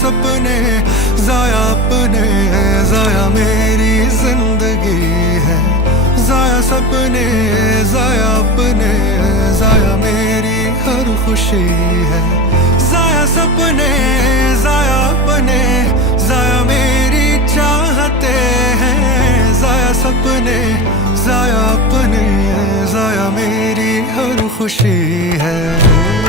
सपने जाया अपने, जाया मेरी जिंदगी है। जाया सपने जाया अपने, जाया मेरी हर खुशी है। जाया सपने जाया अपने, जाया मेरी चाहते हैं। जाया सपने जाया अपने, जाया मेरी हर खुशी है।